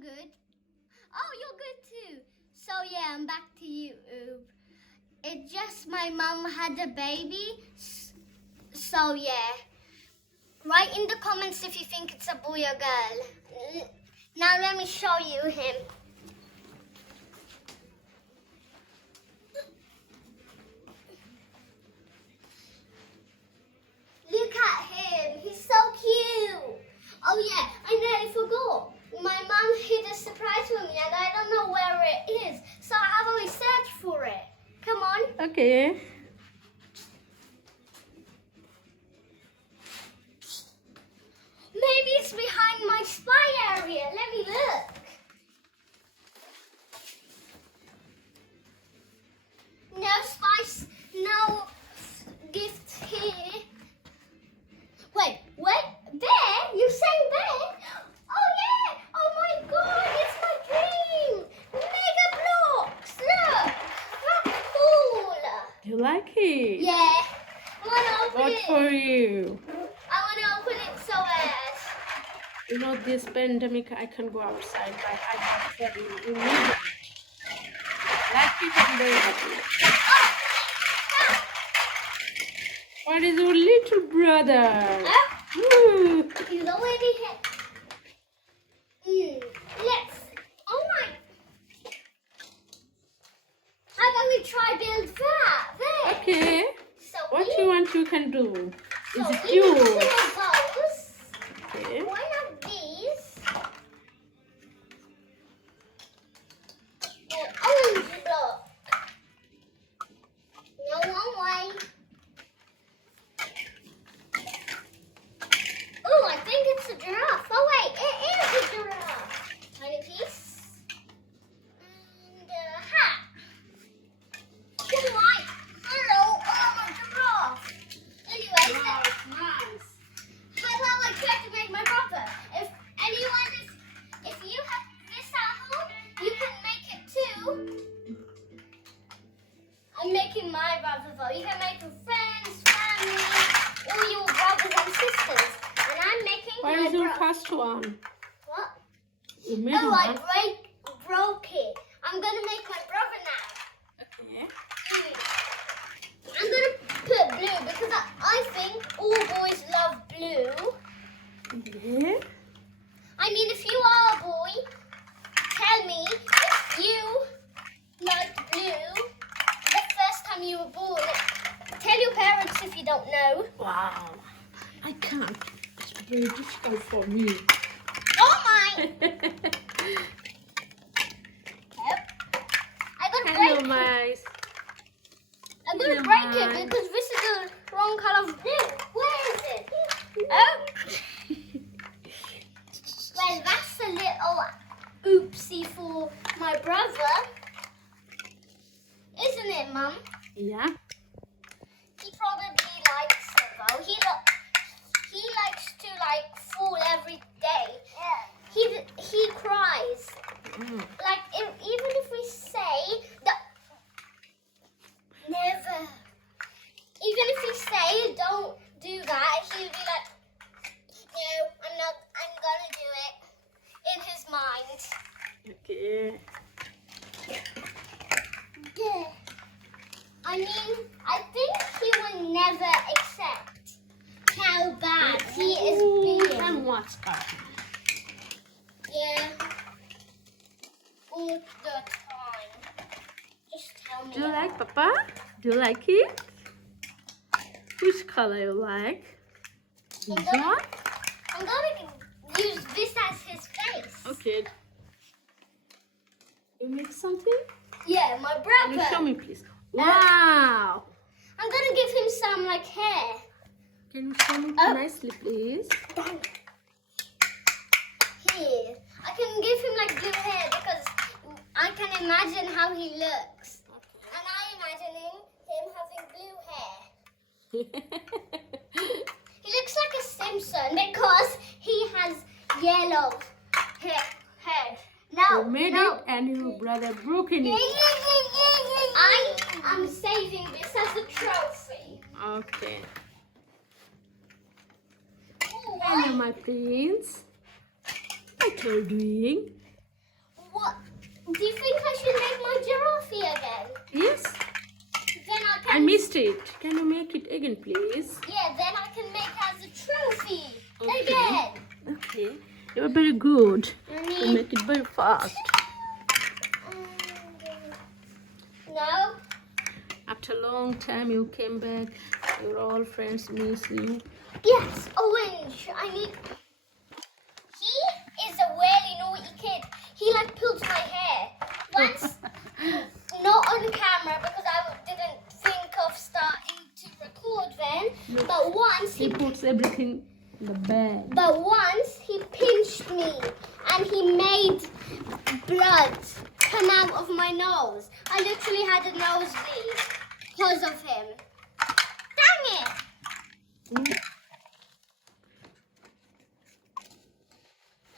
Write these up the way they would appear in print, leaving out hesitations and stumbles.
I'm good. Oh, you're good too. So yeah, I'm back to you. It's just my mum had a baby. So yeah. Write in the comments if you think it's a boy or girl. Now let me show you him. Look at him. He's so cute. Oh yeah, I nearly forgot. My mum hid a surprise for me and I don't know where it is. So I have only searched for it. Come on. Okay. Maybe it's behind my spy area. Let me look. No spice, no gift here. Wait, bear? You saying bear? Oh yeah! Oh my god, it's my dream! Mega blocks! Look! That's cool! You like it? Yeah. I want to open What it. for you? I want to open it so bad. You know, this pandemic, I can go outside, but I have very immediate. Like it, I'm very happy. What is your little brother? Ooh. He's already here. Let's. Oh my. How about we try build that? There. Okay. So What we, you want, you can do. so Is it we need two yours? of those. Okay. One of these. An orange block. No one way. Oh, I think it's a giraffe. Oh wait, it is a giraffe. Tiny piece. And a hat. Oh my, hello, oh my giraffe. Anyway, Wow, it's nice. how about I try to make my brother? If anyone if you have this at home, you can make it too. I'm making my brother though. You can make with friends, family, all your brothers and sisters. And I'm making What my is your brother. first one? What? You made Oh, I one. broke it. I'm gonna make my brother now. Okay. I'm gonna put blue because I think all boys love blue. Okay. I mean, if you are a boy, tell me if you like blue the first time you were born. Tell your parents if you don't know. Wow. I can't. It's very difficult for me. Oh my! I gotta Hello, break it. mice. I'm gonna Hello, break it mice. because this is the wrong color of blue. Where is it? Oh. Well, that's a little oopsie for my brother. Isn't it, Mum? Yeah. He probably likes it though. He likes to like fall every day. Yeah. He cries. Like even if we say that never. Even if we say don't do that, he'll be like, no, I'm not. I'm gonna do it in his mind. Okay. Yeah. I mean, I think he will never accept how bad he is being. And what's cartoon? Yeah. All the time. Just tell me. Do you like Papa? Do you like it? Which color you like? This I'm gonna- one? I'm gonna use this as his face. Okay. You make something? Yeah, my Can you brother. show me, please? Wow. I'm gonna give him some like hair. Can you show me Oh. nicely, please? Here. I can give him like blue hair because I can imagine how he looks. And I'm imagining him having blue hair. He looks like a Simpson because he has yellow head. No, You made no. it and your brother broke it. I am saving this as a trophy. Okay. Ooh, Hello, my prince. What are you doing? Do you think I should make my giraffe again? Yes. Then I I can. missed it. Can you make it again, please? Yeah, then I can make as a trophy Okay. again. Okay. You are very good. I You need. make it very fast. No. After a long time, you came back. Your all friends miss you. Yes, orange. I need. He is a really naughty kid. He like pulled my hair once, not on camera because I didn't think of starting to record then. No. But once He puts everything in the bag. But once he pinched me and he made blood come out of my nose. I literally had a nosebleed because of him. Dang it! Mm.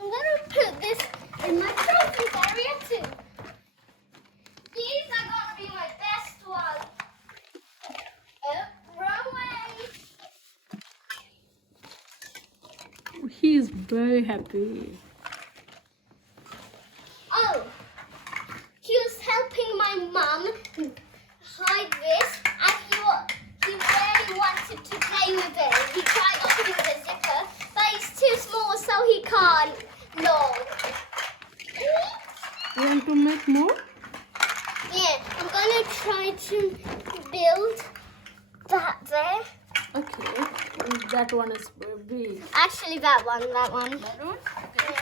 I'm gonna put this in my trophy area too. These are gonna be my best ones. Run away. He is very happy. Oh, he was helping my mum hide this, and he really wanted to play with it. He tried opening the zipper, but he's too small, so he can't. No. You want to make more? Yeah, I'm gonna try to build that there. Okay. That one is very big. Actually, that one. That one? Okay.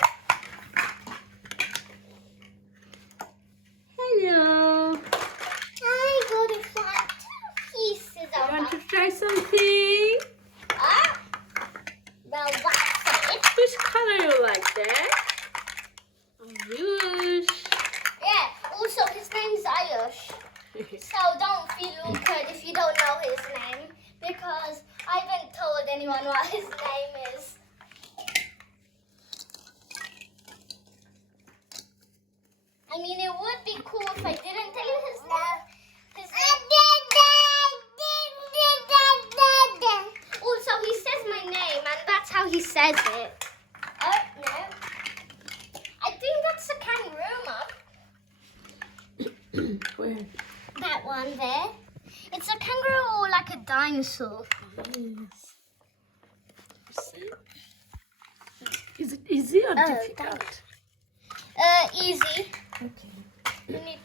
Hello. I gotta find 2 pieces You of want to that. try something? Well, that's it. Which color you like that? AAYUSH. Yeah, also his name's AAYUSH. So don't feel awkward if you don't know his name, because I haven't told anyone what his name is. I mean, it would be cool if I didn't tell you his name. Also, he says my name, and that's how he says it. Oh, no. I think that's a kangaroo, Mum. Where? That one there. It's a kangaroo or like a dinosaur. Yes. See? Is it easy or Oh, difficult? Easy. Okay. You need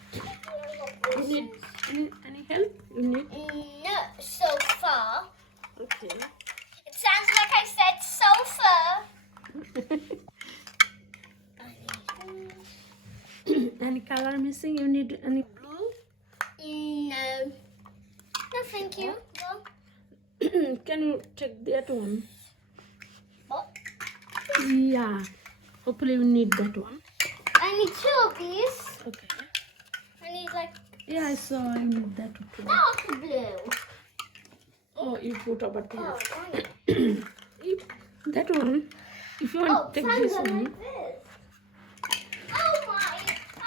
You need any help? You need? No, so far. Okay. It sounds like I said so far. Any color missing? You need any blue? No. No, thank you. No. Can you take that one? What? Yeah. Hopefully you need that one. I need 2 of these. Okay. I need like Yeah, I saw you need that one too. dark blue. Oh, you put over Oh, there. dang it. That one. If you want to take thank this God, one. like this. Oh my!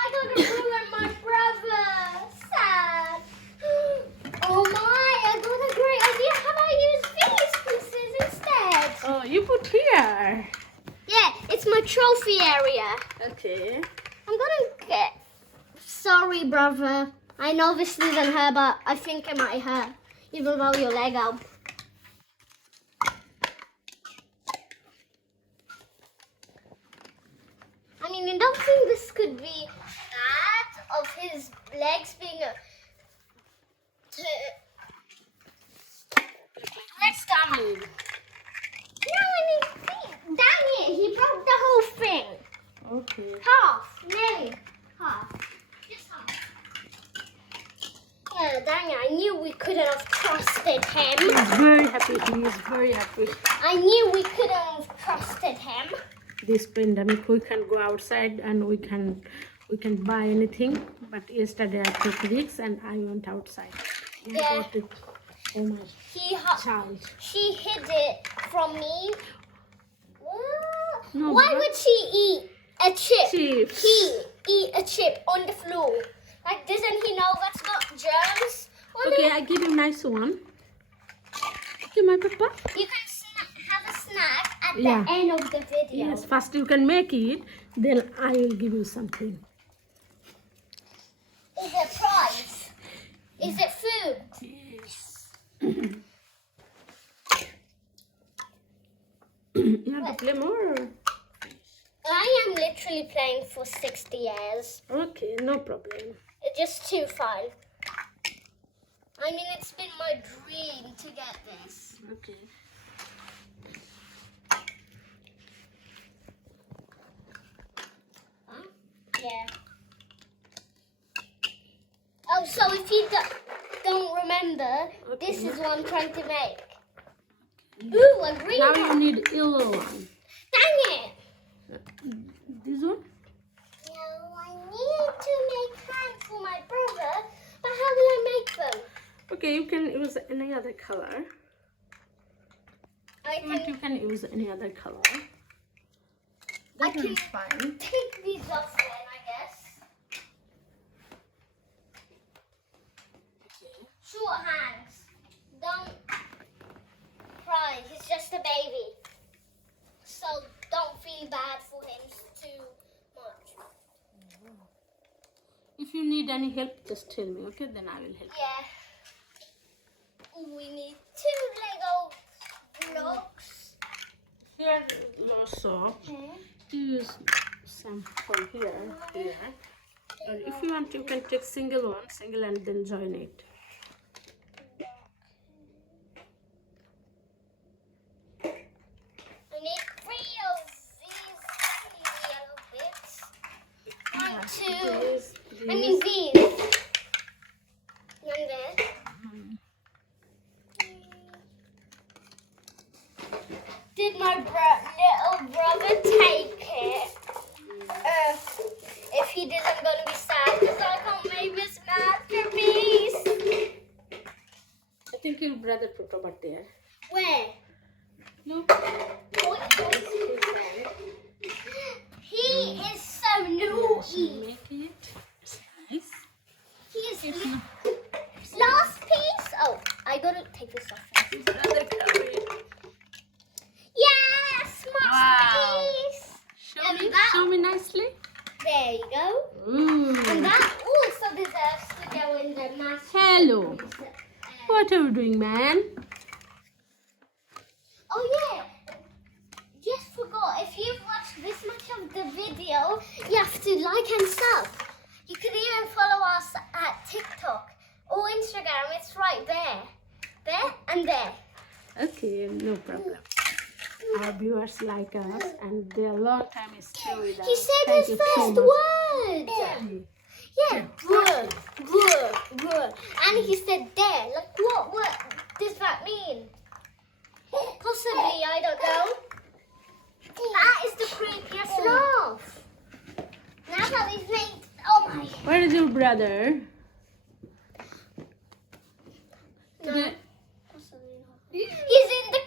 I gotta ruin my brother. Sad. Oh my! I got a great idea. How about I use these pieces instead? Oh, you put here. Yeah, it's my trophy area. Okay. I'm gonna get. Sorry, brother. I know this isn't hurt, but I think it might hurt, even though you're Lego. I mean, I don't think this could be that of his legs being a. Next time. No, I mean, see, dang it, he broke the whole thing. Okay. Half, nearly half. Just half. Yeah, dang it, I knew we couldn't have trusted him. He's very happy. He is very happy. I knew we couldn't have trusted him. This pandemic, we can go outside and we can buy anything. But yesterday I took risks and I went outside. And Yeah. got it for my child. She hid it from me. No, Why but- would she eat a chip? Chips. He eat a chip on the floor. Like, doesn't he know that's got germs on Okay, it? I give you nice one. Okay, my papa. You can have a snack at Yeah. the end of the video. Yes, first you can make it, then I will give you something. Is it prize? Is it food? Yes. You have to play more. I am literally playing for 60 years. Okay, no problem. It's just too fun. I mean, it's been my dream to get this. Okay. Huh? Yeah. Oh, so if you don't remember, this is what I'm trying to make. Ooh, a green Now one. you need yellow one. Dang it! This one? No, I need to make hands for my brother, but how will I make them? Okay, you can use any other color. You can use any other color. I That can is fine. take these off then, I guess. Short hands. Don't cry. He's just a baby. So don't feel bad for him too much. If you need any help, just tell me, okay? Then I will help. Yeah. We need 2 Lego blocks. Here also, use some from here. Or if you want, you can take single and then join it. I need 3 of these yellow bits. 1, 2. I mean these. And then. Did my little brother take it? If he did, I'm going to be sad because I can't make this masterpiece. I think your brother put over there. Where? Look. He is so naughty. Make it. It's nice. He is last piece. Oh, I got to take this off. Your brother carried. Yes, masterpiece. Show me nicely. There you go. Ooh. And that also deserves to go in the masterpiece. Hello. What are you doing, man? Oh yeah, just forgot, if you've watched this much of the video, you have to like and sub. You can even follow us at TikTok or Instagram, it's right there. There and there. Okay, no problem. Our viewers like us and they're a long time stay with us. He said Thank his you so first much. word. Yeah, bruh. And he said there. Like what does that mean? Possibly, I don't know. That is the creepiest laugh. Now that we've made, oh my. Where is your brother? No. He's in the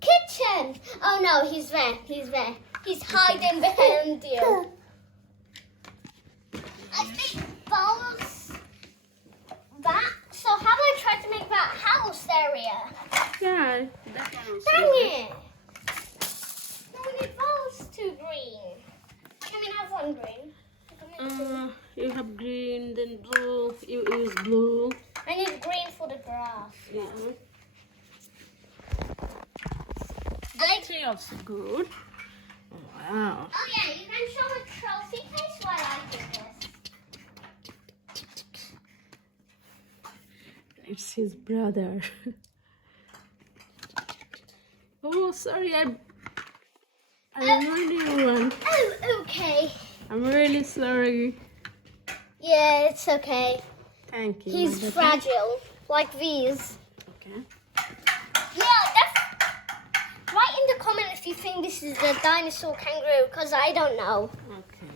kitchen. Oh no, he's there. He's hiding behind you. I think those that. So how do I try to make that house area? Yeah, that one also. Dang it! No, we need those 2 green. Can we have 1 green? You have green, then blue. You use blue. I need green for the grass. Yeah. That tree also good. Wow. Oh yeah, you can show a trophy case while I do this. It's his brother. Oh, sorry, I ruined your one. Oh, okay. I'm really sorry. Yeah, it's okay. Thank you. He's Mother. fragile, like these. Okay. Yeah, write in the comment if you think this is a dinosaur kangaroo, because I don't know. Okay.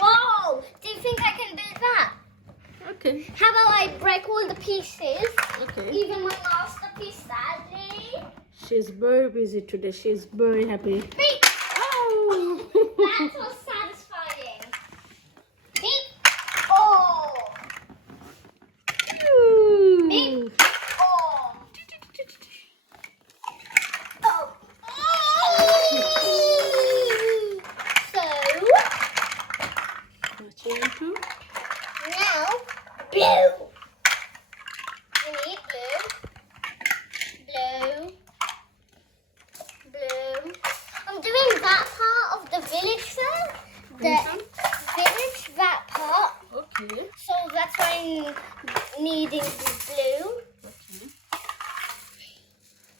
Whoa! Do you think I can build that? Okay. How about I break all the pieces? Okay. Even my masterpiece, sadly. She's very busy today. She's very happy. Beep! Oh. That was satisfying. Beep! Oh! Beep! Oh! Oh! baby blue.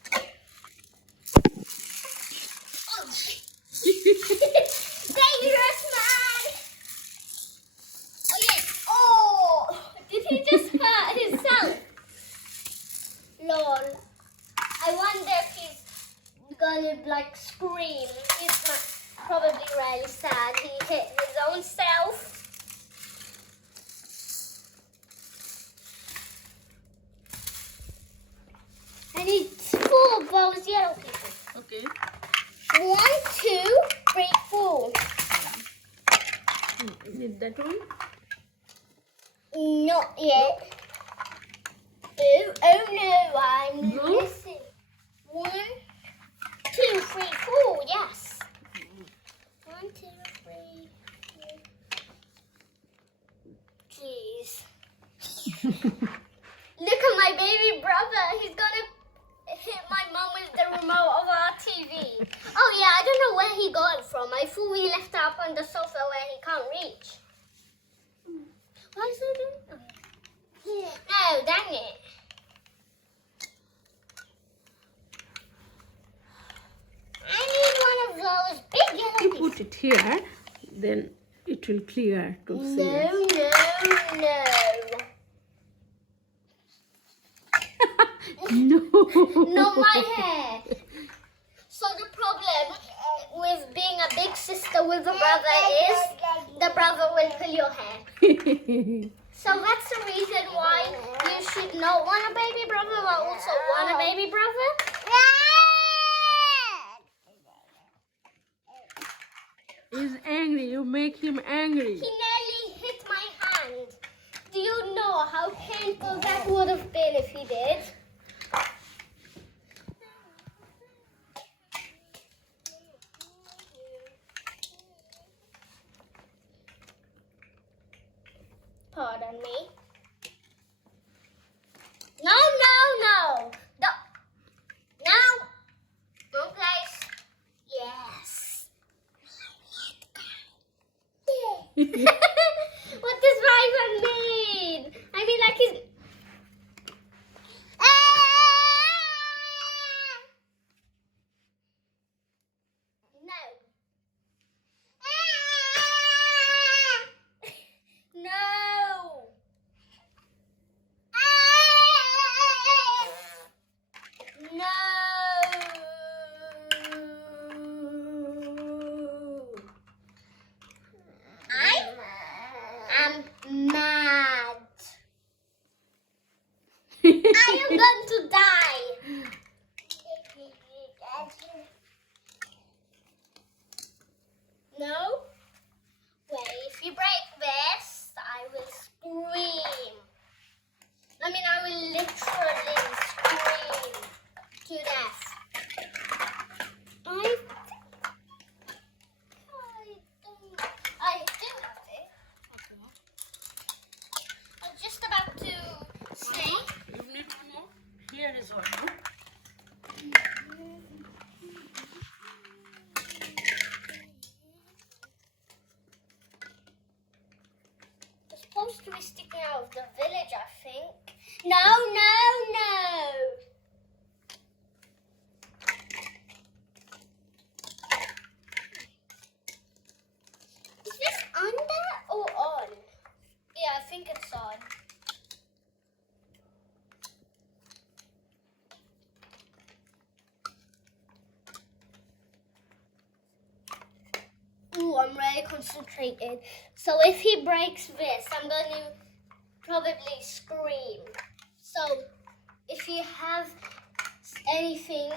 Okay. Oh. Dangerous man! Oh yes! Oh! Did he just hurt himself? Lol. I wonder if he's gonna like scream. He's probably really sad. He hit his own self. I need 4 of those yellow pieces. Okay. 1, 2, 3, 4. Need that one? Not yet. Oh no, I'm No? missing. 1, 2, 3, 4. Yes. 1, 2, 3, 4. Jeez. Look at my baby brother. He's gonna hit my mum with the remote of our TV. Oh yeah, I don't know where he got it from. I thought we left it up on the sofa where he can't reach. Why is it in? No, dang it. I need one of those big yellow You pieces. put it here, then it will clear to see. No. No. Not my hair. So the problem with being a big sister with a brother is the brother will pull your hair. So that's the reason why you should not want a baby brother, but also want a baby brother. He's angry. You make him angry. He nearly hit my hand. Do you know how painful that would have been if he did? Pardon me. No. No place. Yes. What does Ryvan mean? I mean, like he's. No. I am mad. I am going to die. No? Wait, if you break this, I will scream. I mean, I will literally scream to death. I do have it. I'm just about to say. You need one more? Here is one more. It's supposed to be sticking out of the village, I think. No. Is this under or on? Yeah, I think it's on. Ooh, I'm really concentrated. So if he breaks this, I'm going to probably scream. So if you have anything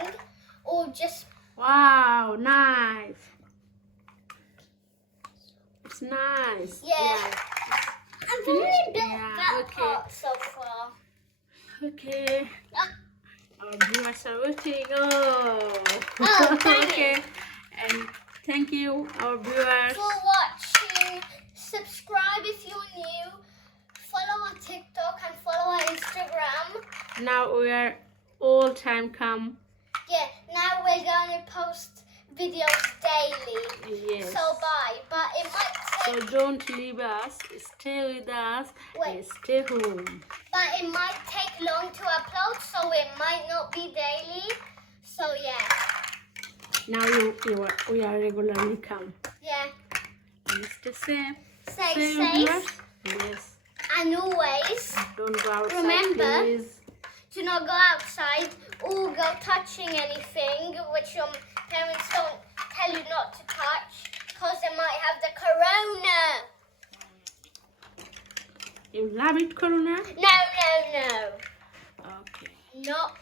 or just... Wow, nice. It's nice. Yeah. I'm very built Yeah, that okay. part so far. Okay. Ah. Our viewers are waiting. Oh. Oh, dang Okay. it. And thank you, our viewers. For watching. Subscribe if you're new. Follow our TikTok and follow our Instagram. Now we are all time come. Yeah, now we're going to post videos daily. Yes. So bye. But it might So take... don't leave us. Stay with us. Wait. And stay home. but it might take long to upload, so it might not be daily. So yeah. Now we are regularly come. Yeah. And stay safe. Stay Safe, safe. viewers. Yes. And always Don't go outside, remember please. to not go outside or go touching anything which your parents don't tell you not to touch, because they might have the corona. You love it, Corona? No. Okay. Not